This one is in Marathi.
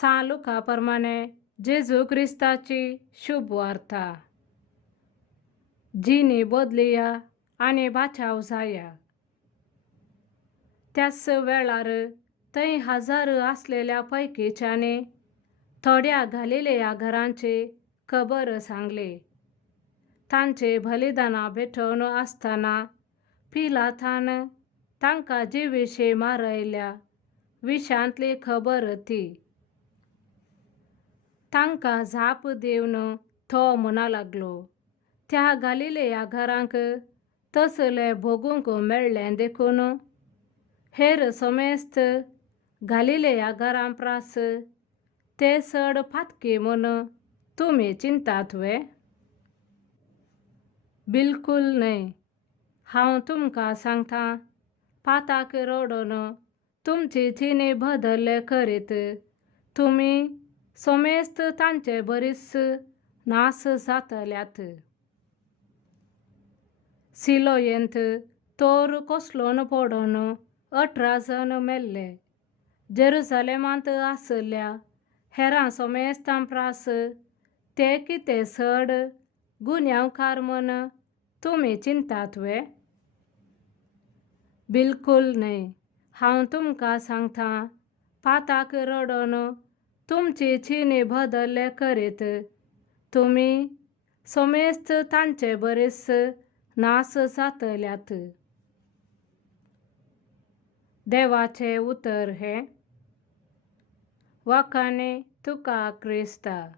सालुकाप्रमाणे जेजू ख्रिस्ताची शुभ वार्ता जिनी बोदलिया आणि बाचाव जाया. त्याच वेळार थंय हजार असलेल्या पैकीच्याने थोड्या घालिलेया घरांचे खबर सांगले. तांचे बलिदाना भेटोवन आसतना पिलातान तांकां जिवीशे मारयल्या विशांतली खबर ती. तांकां झाप दिवन तो म्हणा लागलो, त्या घालिलेया घरांक तसले भोगूंक मेळ्ळें देखून हेर समेस्त घालिलेया घरां प्रास ते चड फातकी म्हूण तुमी चिंतात वे? बिलकूल न्हय. हांव तुमकां सांगतां, पाताक रडोन तुमची चिनी बदल करीत तुमी समेस्त तांचे बरीच नास जातल्यात. सिलोयेंत तोर कोसलोन पडोन 18 जण मेल्ले. जेरुसलेमांत आसल्या हेरां समेस्तां प्रास ते कितें चड गुन्यांवकार म्हूण तुमी चिंतात वे? बिलकूल न्हय. हांव तुमकां सांगतां, पाताक रडोन तुमची चिनी बदल करीत तुमी समेस्त तांचे बरीच नास जातल्यात. देवाचे उतर हे. वखाणे तुका क्रिस्ता.